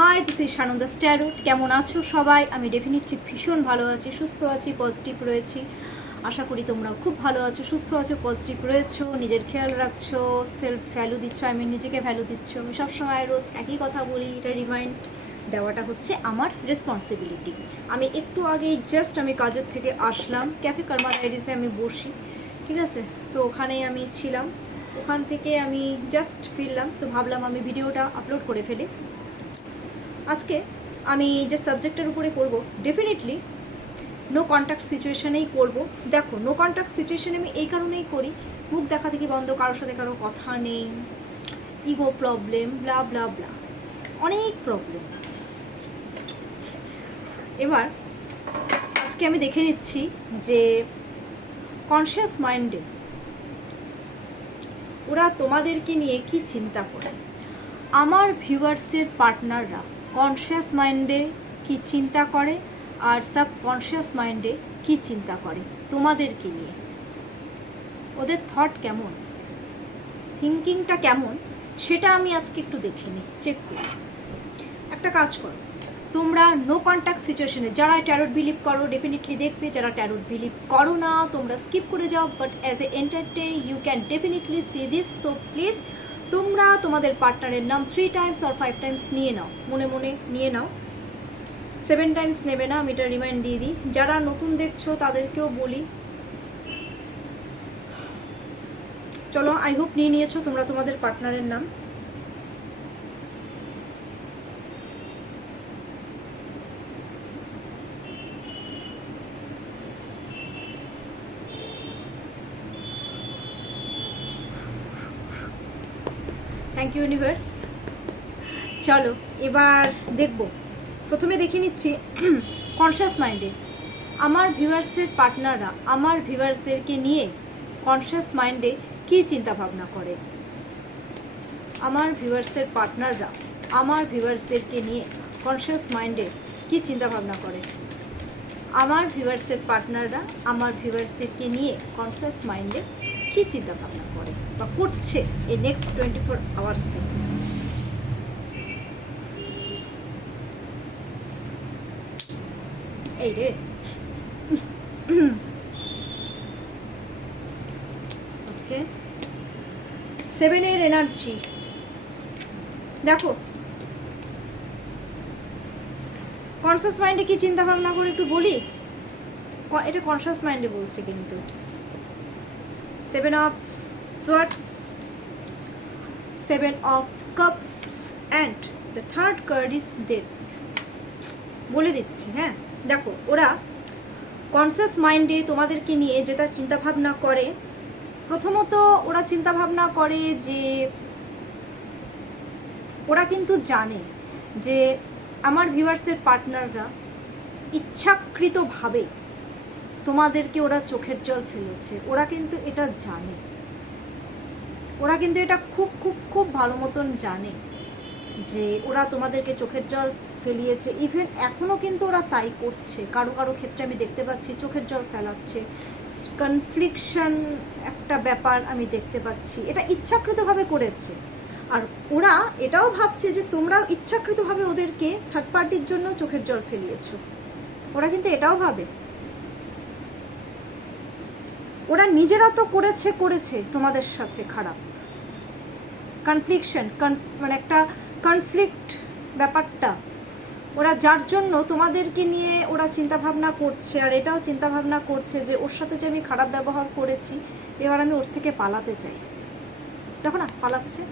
High, this is Sananda's tarot. কেমন আছো সবাই? আমি ডেফিনেটলি ভীষণ ভালো আছি, সুস্থ আছি, পজিটিভ রয়েছি। আশা করি তোমরাও খুব ভালো আছো, সুস্থ আছো, পজিটিভ রয়েছো, নিজের খেয়াল রাখছো, সেলফ ভ্যালু দিচ্ছ, নিজেকে ভ্যালু দিচ্ছ। আমি সবসময় রোজ একই কথা বলি, এটা রিমাইন্ড দেওয়াটা হচ্ছে আমার রেসপন্সিবিলিটি। আমি একটু আগেই জাস্ট আমি কাজের থেকে আসলাম, ক্যাফে কর্মা ডায়েরিসে আমি বসি, ঠিক আছে? তো ওখানেই আমি ছিলাম, ওখান থেকে আমি জাস্ট ফিরলাম, তো ভাবলাম আমি ভিডিওটা আপলোড করে ফেলি। আজকে আমি যে সাবজেক্টের উপরে করব, ডেফিনেটলি নো কন্ট্যাক্ট সিচুয়েশানেই করব। দেখো, নো কন্ট্যাক্ট সিচুয়েশানে আমি এই কারণেই করি, মুখ দেখা থেকে বন্ধ, কারোর সাথে কারো কথা নেই, ইগো প্রবলেম, ব্লা ব্লা ব্লা, অনেক প্রবলেম। এবার আজকে আমি দেখে নিচ্ছি যে কনসিয়াস মাইন্ডে ওরা তোমাদেরকে নিয়ে কি চিন্তা করে। আমার ভিউয়ার্সের পার্টনাররা কনসিয়াস মাইন্ডে কি চিন্তা করে আর সাবকনসিয়াস মাইন্ডে কি চিন্তা করে তোমাদেরকে নিয়ে, ওদের থট কেমন, থিঙ্কিংটা কেমন, সেটা আমি আজকে একটু দেখে নিই, চেক করি। একটা কাজ করো, তোমরা নো কন্ট্যাক্ট সিচুয়েশনে যারা ট্যারোট বিলিভ করো ডেফিনেটলি দেখবে, যারা ট্যারোট বিলিভ করো না তোমরা স্কিপ করে যাও, but as a entertain you can definitely see this. So please তোমরা তোমাদের পার্টনারের নাম 3 টাইমস আর 5 টাইমস নিয়ে নাও, মনে মনে নিয়ে নাও, 7 টাইমস নেবে না, আমি এটা রিমাইন্ড দিয়ে দিই। যারা নতুন দেখছো তাদেরকেও বলি, চলো, আই হোপ নিয়ে নিয়েছো তোমরা তোমাদের পার্টনারের নাম। Thank you universe. চলো এবার দেখব, প্রথমে দেখে নিচ্ছি কনসিয়াস মাইন্ডে আমার ভিউয়ার্সের পার্টনাররা আমার ভিউয়ার্সদেরকে নিয়ে কনসিয়াস মাইন্ডে কী চিন্তাভাবনা করে। আমার ভিউয়ার্সের পার্টনাররা আমার ভিউয়ার্সদেরকে নিয়ে কনসিয়াস মাইন্ডে কী চিন্তাভাবনা করে। আমার ভিউয়ার্সের পার্টনাররা আমার ভিউয়ার্সদেরকে নিয়ে কনসিয়াস মাইন্ডে কী চিন্তাভাবনা করে বা করছে এই নেক্সট 24 আওয়ার্সে। এই রে, ওকে, 7-এর এনার্জি দেখো। কনসিয়াস মাইন্ডে কি চিন্তা ভাবনা করে একটু বলি, এটা কনসিয়াস মাইন্ডে বলছে কিন্তু। 7 of swords, 7 of cups and the third card is death. বলে দিচ্ছি, হ্যাঁ দেখো, ওরা কনসিয়াস মাইন্ডে তোমাদেরকে নিয়ে যেটা চিন্তাভাবনা করে, প্রথমত ওরা চিন্তাভাবনা করে যে ওরা কিন্তু জানে যে আমার ভিউয়ার্সের পার্টনাররা ইচ্ছাকৃতভাবে তোমাদেরকে ওরা চোখের জল ফেলেছে, ওরা কিন্তু এটা জানে, ওরা কিন্তু এটা খুব খুব খুব ভালো মতন জানে যে ওরা তোমাদেরকে চোখের জল ফেলিয়েছে। ইভেন এখনও কিন্তু ওরা তাই করছে, কারো কারো ক্ষেত্রে আমি দেখতে পাচ্ছি চোখের জল ফেলাচ্ছে, কনফ্লিকশন একটা ব্যাপার আমি দেখতে পাচ্ছি, এটা ইচ্ছাকৃতভাবে করেছে। আর ওরা এটাও ভাবছে যে তোমরা ইচ্ছাকৃতভাবে ওদেরকে থার্ড পার্টির জন্য চোখের জল ফেলিয়েছো, ওরা কিন্তু এটাও ভাবে। ওরা নিজেরা তো করেছে তোমাদের সাথে খারাপ, কনফ্লিকশন মানে একটা কনফ্লিক্ট ব্যাপারটা, ওরা যার জন্য তোমাদেরকে নিয়ে ওরা চিন্তাভাবনা করছে। আর এটাও চিন্তাভাবনা করছে যে ওর সাথে যে আমি খারাপ ব্যবহার করেছি, এবার আমি ওর থেকে পালাতে চাই। দেখো না, পালাচ্ছে।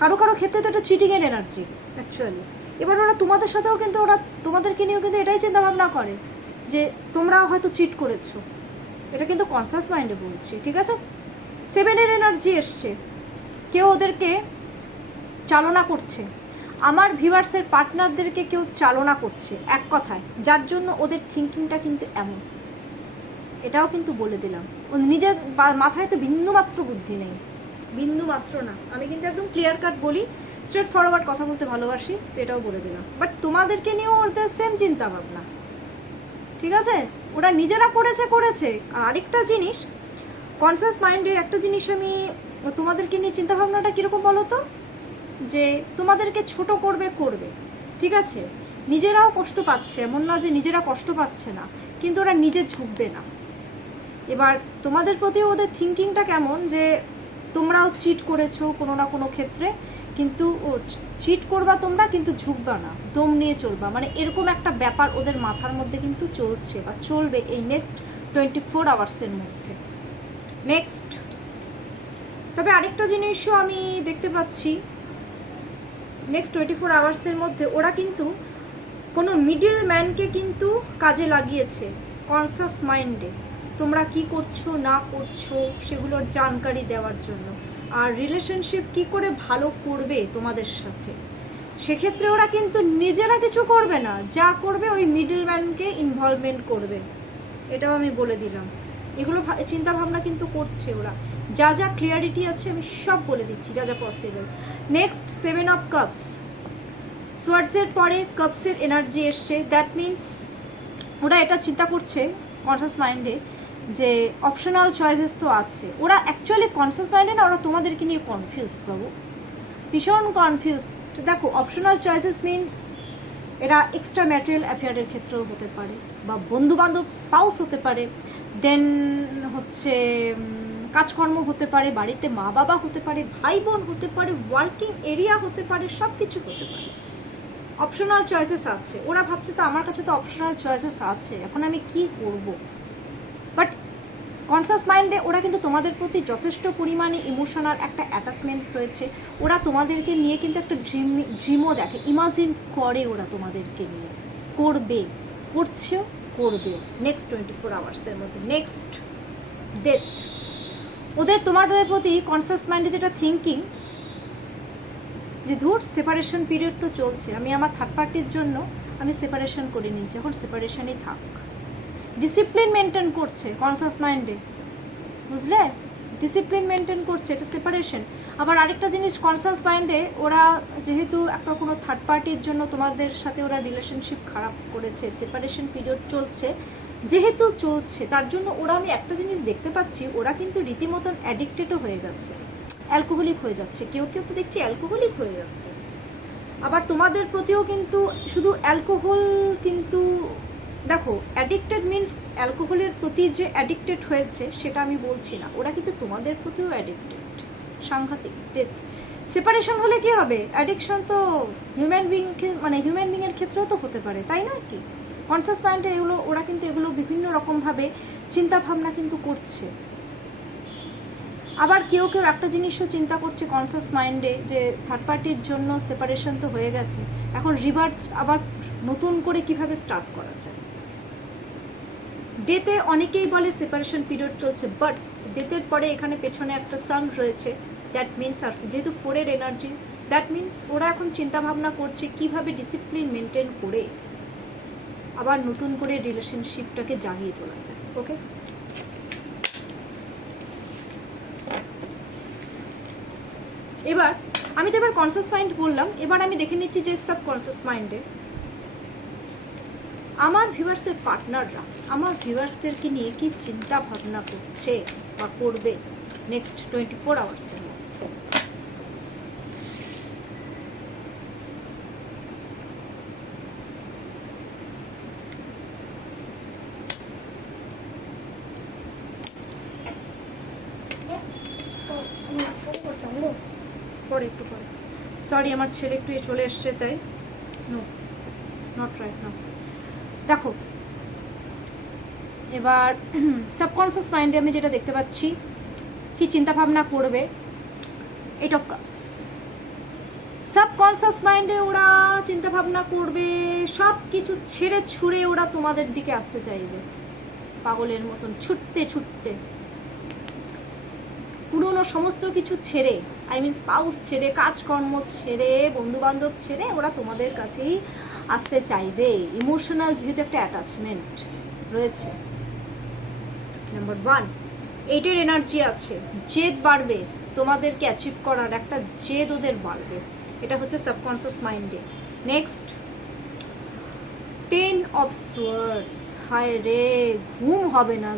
কারো কারো ক্ষেত্রে তো এটা চিটিংয়ের এনার্জি অ্যাকচুয়ালি। এবার ওরা তোমাদের সাথেও কিন্তু ওরা তোমাদেরকে নিয়েও কিন্তু এটাই চিন্তাভাবনা করে যে তোমরা হয়তো চিট করেছো, এটা কিন্তু কনসিয়াস মাইন্ডে বলছি, ঠিক আছে? 7-এর এনার্জি এসছে, কেউ ওদেরকে চালনা করছে, আমার ভিউয়ার্সের পার্টনারদেরকে কেউ চালনা করছে, এক কথায়, যার জন্য ওদের থিঙ্কিংটা কিন্তু এমন। এটাও কিন্তু বলে দিলাম, ও নিজের মাথায় তো বিন্দুমাত্র বুদ্ধি নেই, বিন্দুমাত্র না। আমি কিন্তু একদম ক্লিয়ার কাট বলি, স্ট্রেট ফরওয়ার্ড কথা বলতে ভালোবাসি, তো এটাও বলে দিলাম। বাট তোমাদেরকে নিয়েও ওদের সেম চিন্তা ভাবনা, ঠিক আছে? ওরা নিজেরা করেছে। আরেকটা জিনিস, কনসিয়াস মাইন্ডের একটা জিনিস আমি তোমাদেরকে নিয়ে চিন্তাভাবনাটা কীরকম বলো তো, যে তোমাদেরকে ছোট করবে করবে, ঠিক আছে, নিজেরাও কষ্ট পাচ্ছে, এমন না যে নিজেরা কষ্ট পাচ্ছে না, কিন্তু ওরা নিজে ঝুঁকবে না। এবার তোমাদের প্রতিও ওদের থিঙ্কিংটা কেমন, যে তোমরাও চিট করেছো কোনো না কোনো ক্ষেত্রে, কিন্তু চিট করবা তোমরা, কিন্তু ঝুঁকবা না, দম নিয়ে চলবা, মানে এরকম একটা ব্যাপার ওদের মাথার মধ্যে কিন্তু চলছে বা চলবে এই নেক্সট 24 আওয়ার্সের মধ্যে। নেক্সট তবে আরেকটা জিনিসও আমি দেখতে পাচ্ছি, নেক্সট 24 আওয়ার্সের মধ্যে ওরা কিন্তু কোনো মিডল ম্যানকে কিন্তু কাজে লাগিয়েছে কনসাস মাইন্ডে, তোমরা কি করছো না করছো সেগুলোর জানকারি দেওয়ার জন্য, আর রিলেশনশিপ কি করে ভালো করবে তোমাদের সাথে। সেক্ষেত্রে ওরা কিন্তু নিজেরা কিছু করবে না, যা করবে ওই মিডল ম্যানকে ইনভলভমেন্ট করবে, এটাও আমি বলে দিলাম। এগুলো চিন্তা ভাবনা কিন্তু করছে ওরা, যা যা ক্লিয়ারিটি আছে আমি সব বলে দিচ্ছি, যা যা পসিবল। নেক্সট 7 অফ কাপস, সোয়ার্ডসের পরে কাপসের এনার্জি এসছে, দ্যাট মিনস ওরা এটা চিন্তা করছে কনসাস মাইন্ডে যে অপশনাল চয়েসেস তো আছে। ওরা অ্যাকচুয়ালি কনসাস মাইন্ডে না, ওরা তোমাদেরকে নিয়ে কনফিউজ, প্রভু ভীষণ কনফিউজ। দেখো অপশনাল চয়েসেস মিনস এরা এক্সট্রা ম্যাটেরিয়াল অ্যাফেয়ারের ক্ষেত্রেও হতে পারে, বা বন্ধু বান্ধব স্পাউস হতে পারে, দেন হচ্ছে কাজকর্ম হতে পারে, বাড়িতে মা বাবা হতে পারে, ভাই বোন হতে পারে, ওয়ার্কিং এরিয়া হতে পারে, সব কিছু হতে পারে। অপশনাল চয়েসেস আছে, ওরা ভাবছে তো আমার কাছে তো অপশনাল চয়েসেস আছে, এখন আমি কি করব। বাট কনসাস মাইন্ডে ওরা কিন্তু তোমাদের প্রতি যথেষ্ট পরিমাণে ইমোশনাল একটা অ্যাটাচমেন্ট রয়েছে, ওরা তোমাদেরকে নিয়ে কিন্তু একটা ড্রিমও দেখে, ইমাজিন করে ওরা তোমাদেরকে নিয়ে, করবে, করছেও, করবে নেক্সট 24 আওয়ার্সের মধ্যে। নেক্সট ডেথ, ওদের তোমাদের প্রতি কনসাস মাইন্ডে যেটা থিঙ্কিং যে ধুর সেপারেশন পিরিয়ড তো চলছে, আমি আমার থার্ড পার্টির জন্য আমি সেপারেশন করে নিচ্ছি, এখন সেপারেশনই থাক। ডিসিপ্লিন মেনটেন করছে কনসাস মাইন্ডে, বুঝলে, ডিসিপ্লিন মেনটেন করছে, এটা সেপারেশন। আবার আরেকটা জিনিস কনসাস মাইন্ডে ওরা যেহেতু একটা কোনো থার্ড পার্টির জন্য তোমাদের সাথে ওরা রিলেশনশিপ খারাপ করেছে, সেপারেশন পিরিয়ড চলছে, যেহেতু চলছে তার জন্য ওরা, আমি একটা জিনিস দেখতে পাচ্ছি, ওরা কিন্তু রীতিমতন অ্যাডিক্টেডও হয়ে গেছে, অ্যালকোহলিক হয়ে যাচ্ছে, কেউ কেউ তো দেখছি অ্যালকোহলিক হয়ে যাচ্ছে। আবার তোমাদের প্রতিও কিন্তু শুধু অ্যালকোহল, কিন্তু দেখো অ্যাডিক্টেড মিনস অ্যালকোহলের প্রতি যে অ্যাডিক্টেড হয়েছে সেটা আমি বলছি না, ওরা কিন্তু তোমাদের প্রতিও অ্যাডিক্টেড, সাংঘাতিক। ডেথ, সেপারেশন হলে কি হবে, অ্যাডিকশন তো হিউম্যান বিং, মানে হিউম্যান বিংয়ের ক্ষেত্রেও তো হতে পারে, তাই না কি? কনসাস মাইন্ডে এগুলো, ওরা কিন্তু এগুলো বিভিন্ন রকমভাবে চিন্তা ভাবনা কিন্তু করছে। আবার কেউ কেউ একটা জিনিসও চিন্তা করছে কনসাস মাইন্ডে, যে থার্ড পার্টির জন্য সেপারেশন তো হয়ে গেছে, এখন রিবার্থ আবার নতুন করে কিভাবে স্টার্ট করা যায়। ডেতে অনেকেই বলে সেপারেশন পিরিয়ড চলছে, বাট ডেথের পরে এখানে পেছনে একটা সান রয়েছে, দ্যাট মিনস, আর যেহেতু 4-এর এনার্জি, দ্যাট মিনস ওরা এখন চিন্তা ভাবনা করছে কিভাবে ডিসিপ্লিন মেনটেন করে আবার নতুন করে রিলেশনশিপটাকে জাগিয়ে তোলা যায়। ওকে, এবার আমি তো এবার কনসাস মাইন্ড বললাম, এবার আমি দেখে নিচ্ছি যে সাব কনসাস মাইন্ডে আমার ভিউয়ার্সের পার্টনাররা আমার ভিউয়ার্সদেরকে নিয়ে কি চিন্তা ভাবনা করছে বা করবে নেক্সট 24 আওয়ার্সের মধ্যে। পরে একটু পরে, সরি আমার ছেলে একটু চলে এসছে, তাই নো, নট রাইট নাও। দেখো এবার সাবকনসিয়াস মাইন্ডে আমি যেটা দেখতে পাচ্ছি কি চিন্তা ভাবনা করবে, এইট অফ কাপস। সাবকনসিয়াস মাইন্ডে ওরা চিন্তা ভাবনা করবে, সব কিছু ছেড়ে ছুড়ে ওরা তোমাদের দিকে আসতে চাইবে পাগলের মতন, ছুটতে ছুটতে, পুরনো সমস্ত কিছু ছেড়ে, আই মিন স্পাউস ছেড়ে, কাজকর্ম ছেড়ে, বন্ধু বান্ধব ছেড়ে ওরা তোমাদের কাছেই আসতে চাইবে। ইমোশনাল যেহেতু একটা অ্যাটাচমেন্ট রয়েছে। নাম্বার 1, 8-এর এনার্জি আছে, জেদ বাড়বে, তোমাদেরকে অ্যাচিভ করার একটা জেদ ওদের বাড়বে, এটা হচ্ছে সাবকনসিয়াস মাইন্ডে। নেক্সট 10 অফ সোয়ার্ডস, হায় রে ঘুম হবে না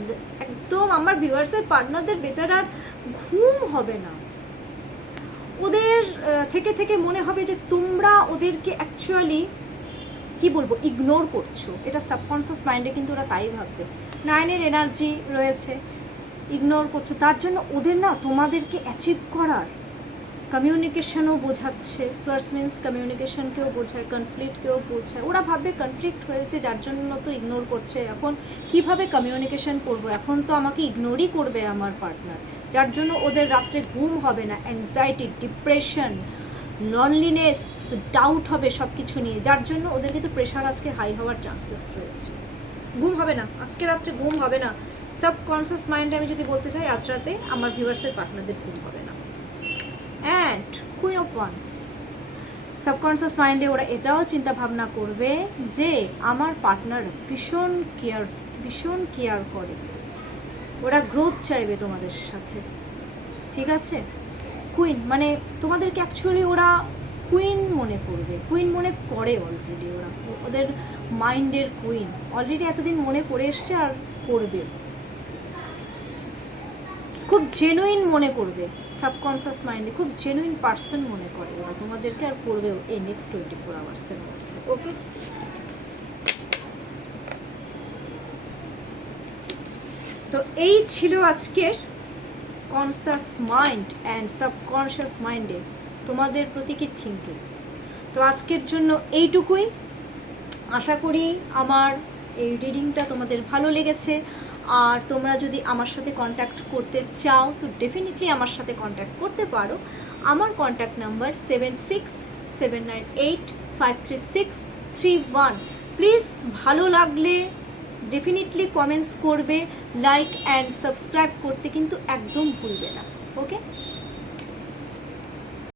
একদম, আমার ভিউয়ার্সের পার্টনারদের বেচারার ঘুম হবে না। ওদের থেকে থেকে মনে হবে যে তোমরা ওদেরকে অ্যাকচুয়ালি কি বলবো ইগনোর করছো, এটা সাবকনসিয়াস মাইন্ডে কিন্তু ওরা তাই ভাববে। 9-এর এনার্জি রয়েছে, ইগনোর করছো, তার জন্য ওদের না তোমাদেরকে অ্যাচিভ করার কমিউনিকেশনও বোঝাচ্ছে। সোর্স মিনস কমিউনিকেশনকেও বোঝায়, কনফ্লিক্টকেও বোঝায়। ওরা ভাববে কনফ্লিক্ট হয়েছে যার জন্য তো ইগনোর করছে, এখন কিভাবে কমিউনিকেশন করবো, এখন তো আমাকে ইগনোরই করবে আমার পার্টনার, যার জন্য ওদের রাত্রে ঘুম হবে না, অ্যাংজাইটি, ডিপ্রেশন, লনলিনেস, ডাউট হবে সব কিছু নিয়ে, যার জন্য ওদের কিন্তু প্রেশার আজকে হাই হওয়ার চান্সেস রয়েছে। ঘুম হবে না আজকে রাত্রে, ঘুম হবে না। সাবকনসিয়াস মাইন্ডে আমি যদি বলতে চাই, আজ রাতে আমার ভিউয়ার্সের পার্টনারদের ঘুম হবে না। And queen of wands, subconscious মাইন্ডে ওরা এটাও চিন্তা ভাবনা করবে যে আমার পার্টনার ভীষণ কেয়ার করে, ওরা গ্রোথ চাইবে তোমাদের সাথে, ঠিক আছে। কুইন মানে তোমাদেরকে অ্যাকচুয়ালি ওরা কুইন মনে করবে, কুইন মনে করে অলরেডি, ওরা ওদের মাইন্ডের কুইন অলরেডি এতদিন মনে করে এসছে আর করবে, খুব জেনুইন মনে করবে। সাবকনসিয়াস মাইন্ডে খুব জেনুইন পার্সন মনে করে ওরা তোমাদেরকে, আর করবেও এই নেক্সট 24 আওয়ার্সের মধ্যে। ওকে, তো এই ছিল আজকের কনসাস মাইন্ড অ্যান্ড সাবকনশিয়াস মাইন্ডে তোমাদের প্রতি কি থিঙ্কিং। তো আজকের জন্য এইটুকুই, আশা করি আমার এই রিডিংটা তোমাদের ভালো লেগেছে। আর তোমরা যদি আমার সাথে কন্ট্যাক্ট করতে চাও তো ডেফিনেটলি আমার সাথে কন্ট্যাক্ট করতে পারো। আমার কন্ট্যাক্ট নাম্বার 7679853631। প্লিজ ভালো লাগলে ডেফিনেটলি কমেন্টস করবে, লাইক অ্যান্ড সাবস্ক্রাইব করতে কিন্তু একদম ভুলবে না। ওকে।